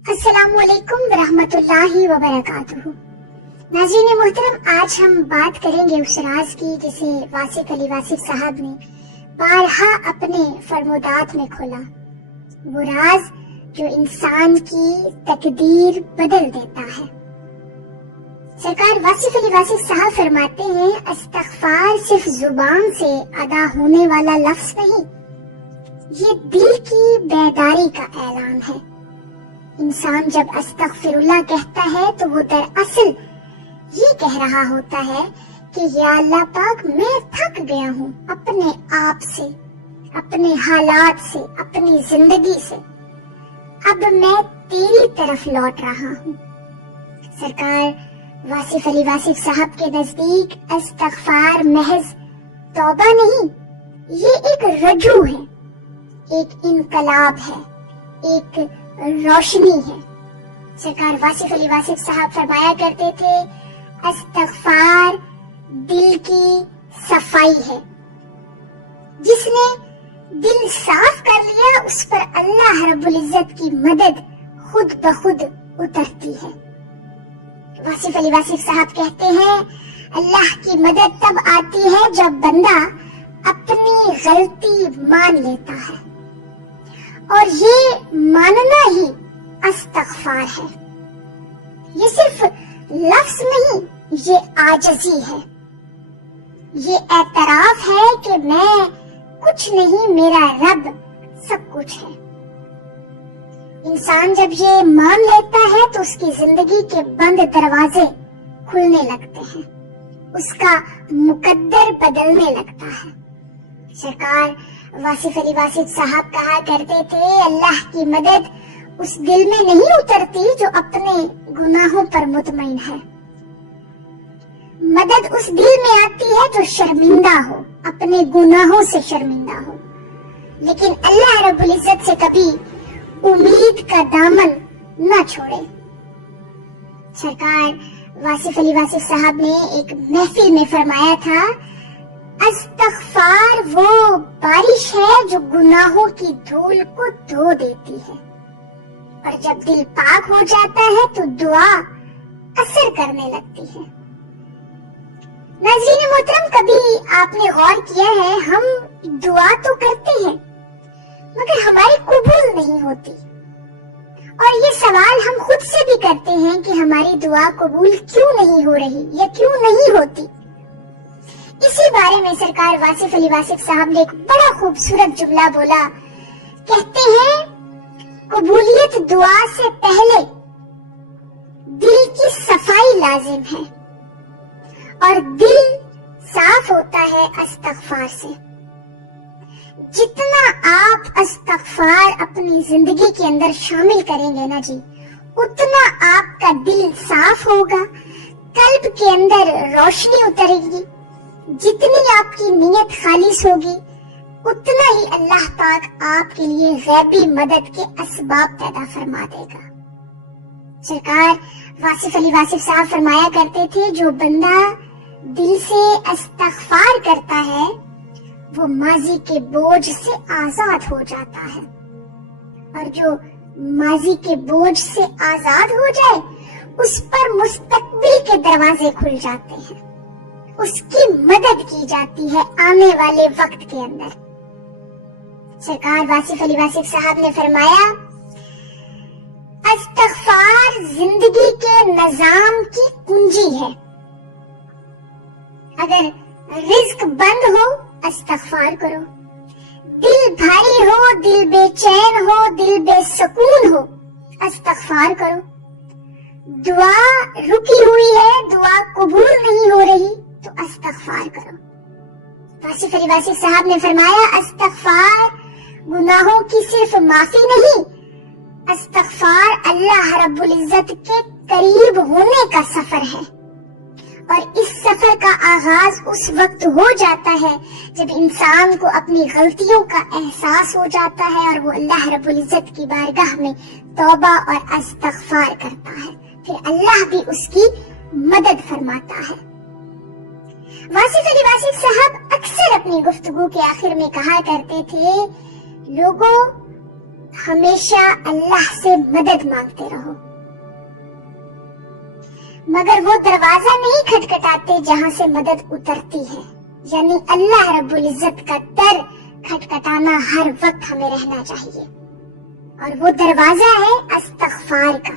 अस्सलाम वालेकुम व रहमतुल्लाहि व बरकातुहू। नाज़रीन मोहतरम, आज हम बात करेंगे उस राज की जिसे वासिफ अली वासिफ साहब ने बारहा अपने फरमोदात में खोला। वो राज जो इंसान की तकदीर बदल देता है। सरकार वासिफ अली वासिफ साहब फरमाते हैं, इस्तग़फ़ार सिर्फ जुबान से अदा होने वाला लफ्ज नहीं, ये दिल की बेदारी का ऐलान है। इंसान जब अस्तग़फिरुल्लाह कहता है तो वो दरअसल ये कह रहा होता है कि या अल्लाह पाक, मैं थक गया हूँ अपने आप से, अपने हालात से, अपनी जिंदगी से। अब मैं तेरी तरफ लौट रहा हूँ। सरकार वासिफ अली वासिफ साहब के नजदीक इस्तग़फ़ार महज तौबा नहीं, ये एक रजू है, एक इनकलाब है, एक रोशनी है। सरकार वासिफ अली वासिफ साहब फरमाया करते थे, इस्तग़फ़ार दिल की सफाई है। जिसने दिल साफ कर लिया उस पर अल्लाह रब्बुल इज्जत की मदद खुद ब खुद उतरती है। वासिफ अली वासिफ साहब कहते हैं, अल्लाह की मदद तब आती है जब बंदा अपनी गलती मान लेता है, और ये मानना ही इस्तग़फ़ार है। ये सिर्फ लफ्ज नहीं, ये आजिज़ी है, ये एतराफ है कि मैं कुछ नहीं, मेरा रब सब कुछ है। इंसान जब ये मान लेता है तो उसकी जिंदगी के बंद दरवाजे खुलने लगते हैं, उसका मुकद्दर बदलने लगता है। सरकार वासिफ अली वासिफ साहब कहा करते थे, अल्लाह की मदद उस दिल में नहीं उतरती जो अपने गुनाहों पर मुतमईन है। मदद उस दिल में आती है जो शर्मिंदा हो, अपने गुनाहों से शर्मिंदा हो। लेकिन अल्लाह रब्बुल इज्जत से कभी उम्मीद का दामन न छोड़े। सरकार वासिफ अली वासिफ साहब ने एक महफिल में फरमाया था, इस्तग़फ़ार वो बारिश है जो गुनाहों की धूल को धो देती है, और जब दिल पाक हो जाता है तो दुआ असर करने लगती है। नाज़रीन मोहतरम, कभी आपने गौर किया है, हम दुआ तो करते हैं मगर हमारी कबूल नहीं होती, और ये सवाल हम खुद से भी करते हैं कि हमारी दुआ कबूल क्यों नहीं हो रही या क्यों नहीं होती। इसी बारे में सरकार वासिफ अली वासिफ साहब ने एक बड़ा खूबसूरत जुमला बोला। कहते हैं, कबूलियत दुआ से पहले दिल की सफाई लाजिम है, और दिल साफ होता है इस्तग़फ़ार से। जितना आप इस्तग़फ़ार अपनी जिंदगी के अंदर शामिल करेंगे ना जी, उतना आपका दिल साफ होगा, कल्ब के अंदर रोशनी उतरेगी। जितनी आपकी नीयत खालिस होगी, उतना ही अल्लाह पाक आपके लिए गैबी मदद के असबाब पैदा फरमा देगा। सरकार वासिफ अली वासिफ साहब फरमाया करते थे, जो बंदा दिल से इस्तग़फ़ार करता है वो माजी के बोझ से आजाद हो जाता है, और जो माजी के बोझ से आजाद हो जाए उस पर मुस्तकबिल के दरवाजे खुल जाते हैं, उसकी मदद की जाती है आने वाले वक्त के अंदर। सरकार वासिफ अली वासिफ साहब ने फरमाया, इस्तग़फ़ार जिंदगी के निजाम की कुंजी है। अगर रिज़्क बंद हो, इस्तग़फ़ार करो। दिल भारी हो, दिल बेचैन हो, दिल बेसुकून हो, इस्तग़फ़ार करो। दुआ रुकी हुई है, दुआ कबूल नहीं हो रही, तो इस्तग़फ़ार करो। वासिफ अली वासिफ साहब ने फरमाया, इस्तग़फ़ार गुनाहों की सिर्फ माफी नहीं, इस्तग़फ़ार अल्लाह रब्बुल इज्जत के करीब होने का सफर है। और इस सफर का आगाज उस वक्त हो जाता है जब इंसान को अपनी गलतियों का एहसास हो जाता है और वो अल्लाह रब्बुल इज्जत की बारगाह में तौबा और इस्तग़फ़ार करता है, फिर अल्लाह भी उसकी मदद फरमाता है। वासिफ अली वासिफ साहब अक्सर अपनी गुफ्तगू के आखिर में कहा करते थे, लोगों हमेशा अल्लाह से मदद मांगते रहो, मगर वो दरवाजा नहीं खटखटाते जहां से मदद उतरती है। यानी अल्लाह रब्बुल इज्जत का दर खटखटाना हर वक्त हमें रहना चाहिए, और वो दरवाजा है इस्तग़फ़ार का।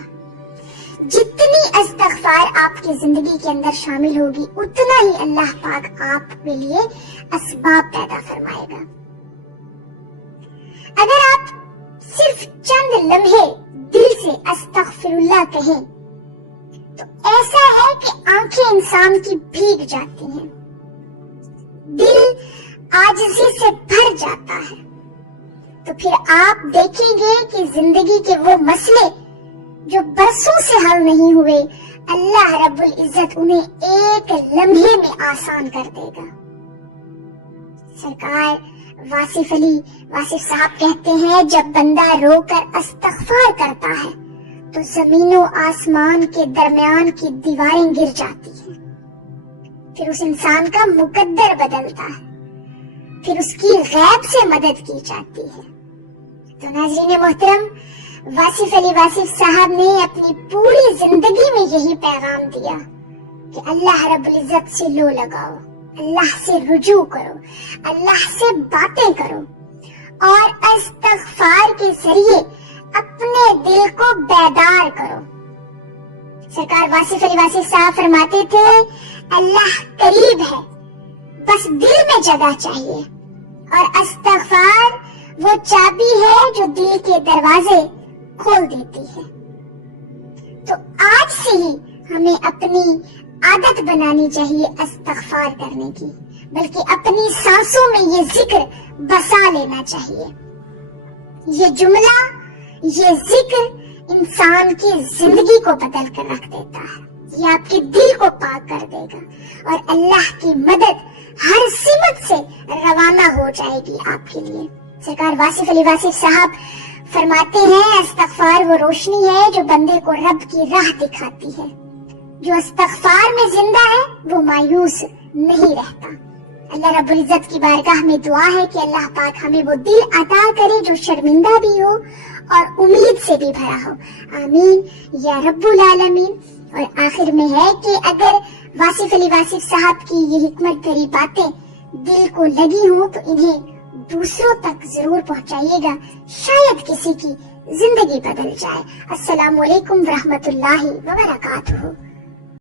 जितनी इस्तग़फ़ार आपकी जिंदगी के अंदर शामिल होगी, उतना ही अल्लाह पाक आपके लिए असबाब पैदा फरमाएगा। अगर आप सिर्फ चंद लम्हे दिल से अस्तग़फ़िरुल्लाह कहें, तो ऐसा है कि आंखें इंसान की भीग जाती हैं, दिल आजिज़ी से भर जाता है। तो फिर आप देखेंगे कि जिंदगी के वो मसले जो बरसों से हल नहीं हुए, अल्लाह रब्बुल इज्जत उन्हें एक लम्हे में आसान कर देगा। सरकार वासिफ साहब कहते हैं, जब बंदा रोकर इस्तग़फ़ार करता है तो जमीनों आसमान के दरमियान की दीवारें गिर जाती हैं, फिर उस इंसान का मुकद्दर बदलता है, फिर उसकी गैब से मदद की जाती है। तो नाज़रीन मोहतरम, वासिफ साहब ने अपनी पूरी जिंदगी में यही पैगाम दिया कि अल्लाह रब्बुल इज्जत से लो लगाओ, अल्लाह से रुजू करो, अल्लाह से बातें करो, और इस्तग़फ़ार के जरिए अपने दिल को बेदार करो। सरकार वासिफ साहब फरमाते थे, अल्लाह करीब है, बस दिल में जगह चाहिए, और इस्तग़फ़ार वो चाबी है जो दिल के दरवाजे खोल देती है। तो आज से ही हमें अपनी आदत बनानी चाहिए इस्तग़फ़ार करने की, बल्कि अपनी सांसों में ये जिक्र बसा लेना चाहिए। ये जुमला, ये जिक्र इंसान की जिंदगी को बदल कर रख देता है, ये आपके दिल को पाक कर देगा, और अल्लाह की मदद हर सिमत से रवाना हो जाएगी आपके लिए। सरकार वासिफ साहब फरमाते हैं, इस्तग़फ़ार वो रोशनी है जो बंदे को रब की राह दिखाती है। जो इस्तग़फ़ार में जिंदा है वो मायूस नहीं रहता। अल्लाह रब्बुल इज्जत की बारगाह में दुआ है कि अल्लाह पाक हमें वो दिल अता करे जो शर्मिंदा भी हो और उम्मीद से भी भरा हो। आमीन या रब्बुल आलमीन। और आखिर में है कि अगर वासिफ साहब की ये हिकमत भरी बातें दिल को लगी हो तो इन्हें दूसरों तक जरूर पहुंचाइएगा, शायद किसी की जिंदगी बदल जाए। अस्सलामु अलैकुम व रहमतुल्लाहि व बरकातुहू।